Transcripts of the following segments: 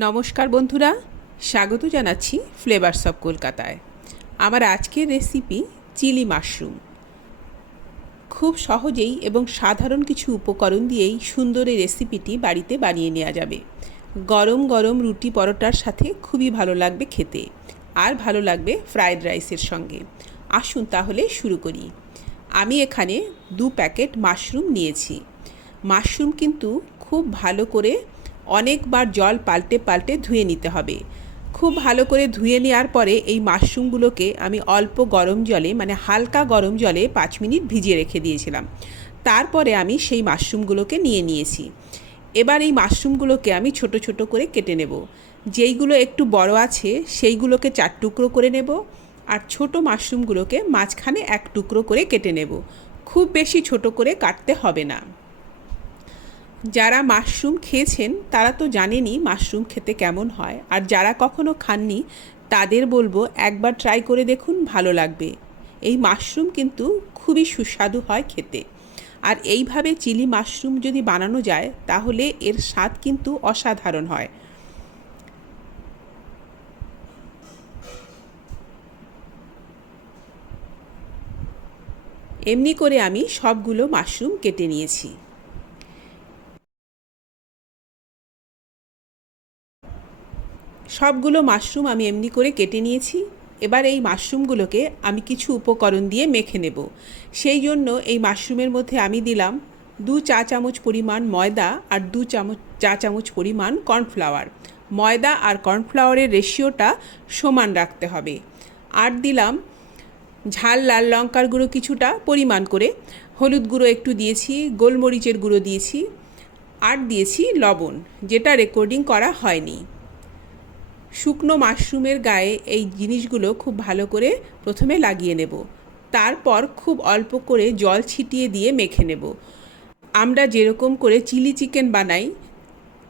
নমস্কার বন্ধুরা, স্বাগত জানাচ্ছি ফ্লেভারস অফ কলকাতায়। আমার আজকের রেসিপি চিলি মাশরুম। খুব সহজেই এবং সাধারণ কিছু উপকরণ দিয়েই সুন্দর এই রেসিপিটি বাড়িতে বানিয়ে নেওয়া যাবে। গরম গরম রুটি পরোটার সাথে খুবই ভালো লাগবে খেতে, আর ভালো লাগবে ফ্রায়েড রাইসের সঙ্গে। আসুন তাহলে শুরু করি। আমি এখানে 2 প্যাকেট মাশরুম নিয়েছি। মাশরুম কিন্তু খুব ভালো করে অনেকবার জল পাল্টে পাল্টে ধুয়ে নিতে হবে। খুব ভালো করে ধুয়ে নেওয়ার পরে এই মাশরুমগুলোকে আমি অল্প গরম জলে, মানে হালকা গরম জলে 5 মিনিট ভিজিয়ে রেখে দিয়েছিলাম। তারপরে আমি সেই মাশরুমগুলোকে নিয়ে নিয়েছি। এবার এই মাশরুমগুলোকে আমি ছোট ছোট করে কেটে নেব। যেইগুলো একটু বড় আছে সেইগুলোকে 4 টুকরো করে নেব, আর ছোট মাশরুমগুলোকে মাঝখানে 1 টুকরো করে কেটে নেব। খুব বেশি ছোট করে কাটতে হবে না। যারা মাশরুম খেয়েছেন তারা তো জানেনই মাশরুম খেতে কেমন হয়, আর যারা কখনো খাননি তাদের বলবো একবার ট্রাই করে দেখুন, ভালো লাগবে। এই মাশরুম কিন্তু খুবই সুস্বাদু হয় খেতে, আর এইভাবে চিলি মাশরুম যদি বানানো যায় তাহলে এর স্বাদ কিন্তু অসাধারণ হয়। এমনি করে আমি সবগুলো মাশরুম কেটে নিয়েছি। সবগুলো মাশরুম আমি এমনি করে কেটে নিয়েছি। এবার এই মাশরুমগুলোকে আমি কিছু উপকরণ দিয়ে মেখে নেব। সেই জন্য এই মাশরুমের মধ্যে আমি দিলাম 2 চা চামচ পরিমাণ ময়দা আর 2 চা চামচ পরিমাণ কর্নফ্লাওয়ার। ময়দা আর কর্নফ্লাওয়ারের রেশিওটা সমান রাখতে হবে। আর দিলাম ঝাল লাল লঙ্কার গুঁড়ো কিছুটা পরিমাণ করে, হলুদ গুঁড়ো একটু দিয়েছি, গোলমরিচের গুঁড়ো দিয়েছি, আর দিয়েছি লবণ, যেটা রেকর্ডিং করা হয়নি। শুকনো মাশরুমের গায়ে এই জিনিসগুলো খুব ভালো করে প্রথমে লাগিয়ে নেব। তারপর খুব অল্প করে জল ছিটিয়ে দিয়ে মেখে নেব। আমরা যেরকম করে চিলি চিকেন বানাই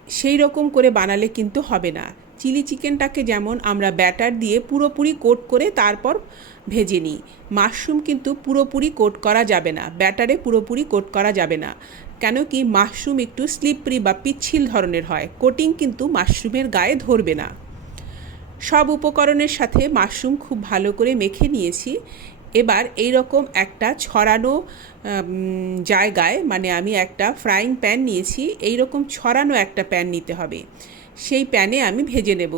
সেই রকম করে বানালে কিন্তু হবে না। চিলি চিকেনটাকে যেমন আমরা ব্যাটার দিয়ে পুরোপুরি কোট করে তারপর ভেজে নিই, মাশরুম কিন্তু পুরোপুরি কোট করা যাবে না, ব্যাটারে পুরোপুরি কোট করা যাবে না। কেন কি মাশরুম একটু স্লিপারি বা পিচ্ছিল ধরনের হয়, কোটিং কিন্তু মাশরুমের গায়ে ধরবে না। সব উপকরণের সাথে মাশরুম খুব ভালো করে মেখে নিয়েছি। এবার এই রকম একটা ছড়ানো জায়গায়, মানে আমি একটা ফ্রাইং প্যান নিয়েছি, এই রকম ছড়ানো একটা প্যান নিতে হবে। সেই প্যানে আমি ভেজে নেব।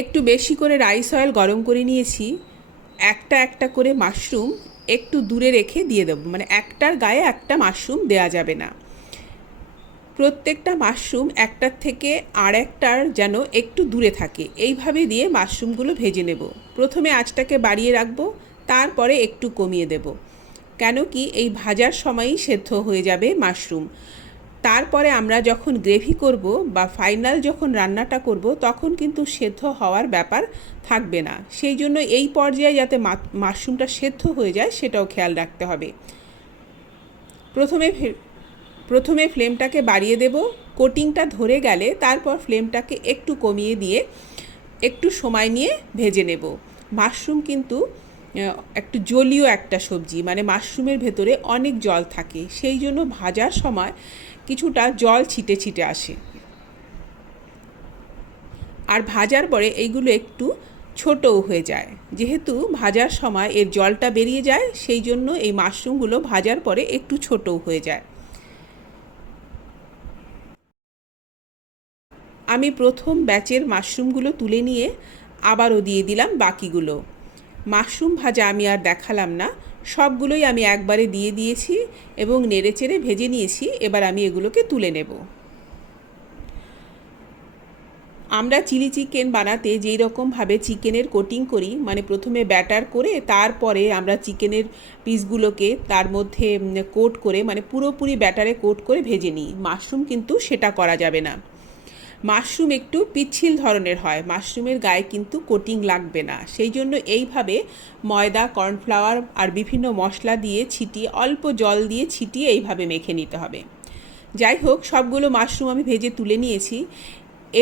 একটু বেশি করে রাইস অয়েল গরম করে নিয়েছি। একটা একটা করে মাশরুম একটু দূরে রেখে দিয়ে দেবো, মানে একটার গায়ে একটা মাশরুম দেয়া যাবে না। প্রত্যেকটা মাশরুম একটার থেকে আর একটার যেন একটু দূরে থাকে, এইভাবে দিয়ে মাশরুমগুলো ভেজে নেব। প্রথমে আঁচটাকে বাড়িয়ে রাখবো, তারপরে একটু কমিয়ে দেব, কেন কি এই ভাজার সময়ই সেদ্ধ হয়ে যাবে মাশরুম। তারপরে আমরা যখন গ্রেভি করব বা ফাইনাল যখন রান্নাটা করব তখন কিন্তু সেদ্ধ হওয়ার ব্যাপার থাকবে না। সেই জন্য এই পর্যায়ে যাতে মাশরুমটা সেদ্ধ হয়ে যায় সেটাও খেয়াল রাখতে হবে। প্রথমে ফ্লেমটাকে বাড়িয়ে দেব। কোটিংটা ধরে গেলে তারপর ফ্লেমটাকে একটু কমিয়ে দিয়ে একটু সময় নিয়ে ভেজে নেব। মাশরুম কিন্তু একটু জলীয় একটা সবজি, মানে মাশরুমের ভেতরে অনেক জল থাকে, সেই জন্য ভাজার সময় কিছুটা জল ছিটে ছিটে আসে। আর ভাজার পরে এইগুলো একটু ছোটও হয়ে যায়, যেহেতু ভাজার সময় এর জলটা বেরিয়ে যায়, সেই জন্য এই মাশরুমগুলো ভাজার পরে একটু ছোটও হয়ে যায়। আমি প্রথম ব্যাচের মাশরুমগুলো তুলে নিয়ে আবারও দিয়ে দিলাম বাকিগুলো। মাশরুম ভাজা আমি আর দেখালাম না, সবগুলোই আমি একবারে দিয়ে দিয়েছি এবং নেড়েচেড়ে ভেজে নিয়েছি। এবার আমি এগুলোকে তুলে নেব। আমরা চিলি চিকেন বানাতে যেই রকমভাবে চিকেনের কোটিং করি, মানে প্রথমে ব্যাটার করে তারপরে আমরা চিকেনের পিসগুলোকে তার মধ্যে কোট করে, মানে পুরোপুরি ব্যাটারে কোট করে ভেজে নিই, মাশরুম কিন্তু সেটা করা যাবে না। মাশরুম একটু পিচ্ছিল ধরনের হয়, মাশরুমের গায়ে কিন্তু কোটিং লাগবে না, সেই জন্য এইভাবে ময়দা কর্নফ্লাওয়ার আর বিভিন্ন মশলা দিয়ে ছিটিয়ে, অল্প জল দিয়ে ছিটিয়ে এইভাবে মেখে নিতে হবে। যাই হোক, সবগুলো মাশরুম আমি ভেজে তুলে নিয়েছি।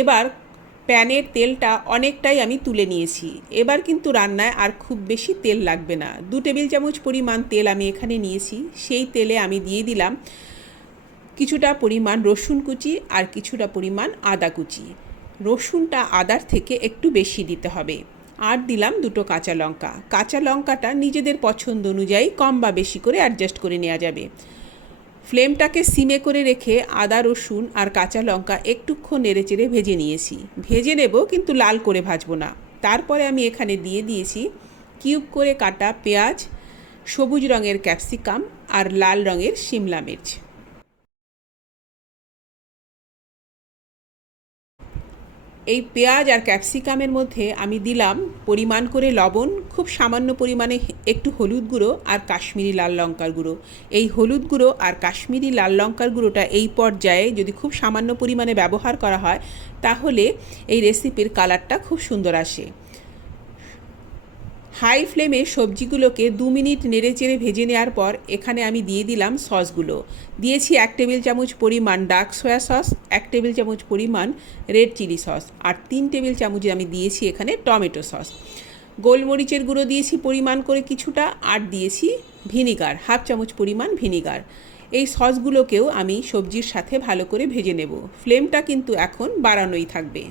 এবার প্যানের তেলটা অনেকটাই আমি তুলে নিয়েছি। এবার কিন্তু রান্নায় আর খুব বেশি তেল লাগবে না। 2 টেবিল চামচ পরিমাণ তেল আমি এখানে নিয়েছি। সেই তেলে আমি দিয়ে দিলাম কিছুটা পরিমাণ রসুন কুচি আর কিছুটা পরিমাণ আদা কুচি। রসুনটা আদার থেকে একটু বেশি দিতে হবে। আর দিলাম দুটো কাঁচা লঙ্কা। কাঁচা লঙ্কাটা নিজেদের পছন্দ অনুযায়ী কম বা বেশি করে অ্যাডজাস্ট করে নেওয়া যাবে। ফ্লেমটাকে সিমে করে রেখে আদা রসুন আর কাঁচা লঙ্কা একটুক্ষণ নেড়েচেড়ে ভেজে নিয়েছি। ভেজে নেব, কিন্তু লাল করে ভাজবো না। তারপরে আমি এখানে দিয়ে দিয়েছি কিউব করে কাটা পেঁয়াজ, সবুজ রঙের ক্যাপসিকাম আর লাল রঙের শিমলা মির্চ। এই পেঁয়াজ আর ক্যাপসিকামের মধ্যে আমি দিলাম পরিমাণ করে লবণ, খুব সামান্য পরিমাণে একটু হলুদ গুঁড়ো আর কাশ্মীরি লাল লঙ্কার গুঁড়ো। এই হলুদ গুঁড়ো আর কাশ্মীরি লাল লঙ্কার গুঁড়োটা এই পর্যায়ে যদি খুব সামান্য পরিমাণে ব্যবহার করা হয় তাহলে এই রেসিপির কালারটা খুব সুন্দর আসে। হাই ফ্লেমে সবজিগুলোকে 2 মিনিট নেড়েচেড়ে ভেজে নেওয়ার পর এখানে আমি দিয়ে দিলাম সসগুলো। দিয়েছি 1 টেবিল চামচ পরিমাণ ডার্ক সয়া সস, 1 টেবিল চামচ পরিমাণ রেড চিলি সস আর 3 টেবিল চামচ আমি দিয়েছি এখানে টমেটো সস। গোলমরিচের গুঁড়ো দিয়েছি পরিমাণ করে কিছুটা, আর দিয়েছি ভিনিগার, 1/2 চামচ পরিমাণ ভিনিগার। এই সসগুলোকেও আমি সবজির সাথে ভালো করে ভেজে নেব। ফ্লেমটা কিন্তু এখন বাড়ানোই থাকবে।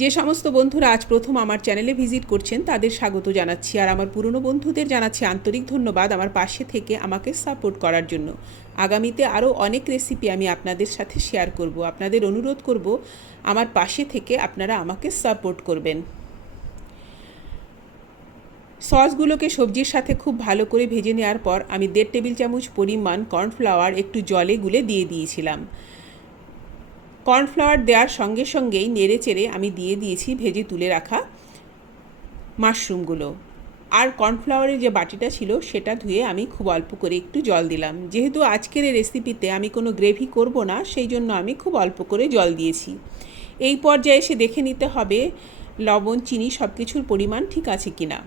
যে সমস্ত বন্ধুরা আজ প্রথম আমার চ্যানেলে ভিজিট করছেন তাদের স্বাগত জানাচ্ছি, আর আমার পুরনো বন্ধুদের জানাচ্ছি আন্তরিক ধন্যবাদ আমার পাশে থেকে আমাকে সাপোর্ট করার জন্য। আগামীতে আরও অনেক রেসিপি আমি আপনাদের সাথে শেয়ার করব। আপনাদের অনুরোধ করব আমার পাশে থেকে আপনারা আমাকে সাপোর্ট করবেন। সসগুলোকে সবজির সাথে খুব ভালো করে ভেজে নেওয়ার পর আমি 1.5 টেবিল চামচ পরিমাণ কর্নফ্লাওয়ার একটু জলে গুলে দিয়ে দিয়েছিলাম। কর্নফ্লাওয়ার দেওয়ার সঙ্গে সঙ্গেই নেড়েচেড়ে আমি দিয়ে দিয়েছি ভেজে তুলে রাখা মাশরুমগুলো। আর কর্নফ্লাওয়ারের যে বাটিটা ছিল সেটা ধুয়ে আমি খুব অল্প করে একটু জল দিলাম। যেহেতু আজকের এই রেসিপিতে আমি কোনো গ্রেভি করব না, সেই জন্য আমি খুব অল্প করে জল দিয়েছি। এই পর্যায়ে এসে দেখে নিতে হবে লবণ চিনি সব কিছুর পরিমাণ ঠিক আছে কিনা।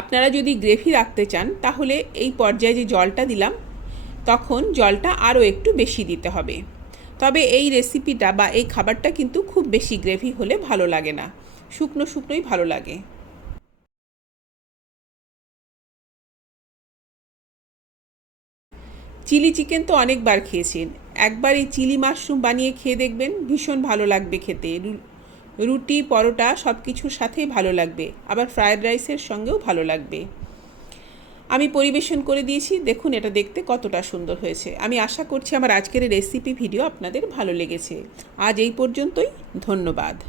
আপনারা যদি গ্রেভি রাখতে চান তাহলে এই পর্যায়ে যে জলটা দিলাম তখন জলটা আরও একটু বেশি দিতে হবে। তবে এই রেসিপিটা বা এই খাবারটা কিন্তু খুব বেশি গ্রেভি হলে ভালো লাগে না, শুকনো শুকনোই ভালো লাগে। চিলি চিকেন তো অনেকবার খেয়েছেন, একবার এই চিলি মাশরুম বানিয়ে খেয়ে দেখবেন, ভীষণ ভালো লাগবে খেতে। রুটি পরোটা সব কিছুর সাথেই ভালো লাগবে, আবার ফ্রায়েড রাইসের সঙ্গেও ভালো লাগবে। আমি পরিবেশন করে দিয়েছি, দেখুন এটা দেখতে কতটা সুন্দর হয়েছে। আমি আশা করছি আমার আজকের রেসিপি ভিডিও আপনাদের ভালো লেগেছে। আজ এই পর্যন্তই, ধন্যবাদ।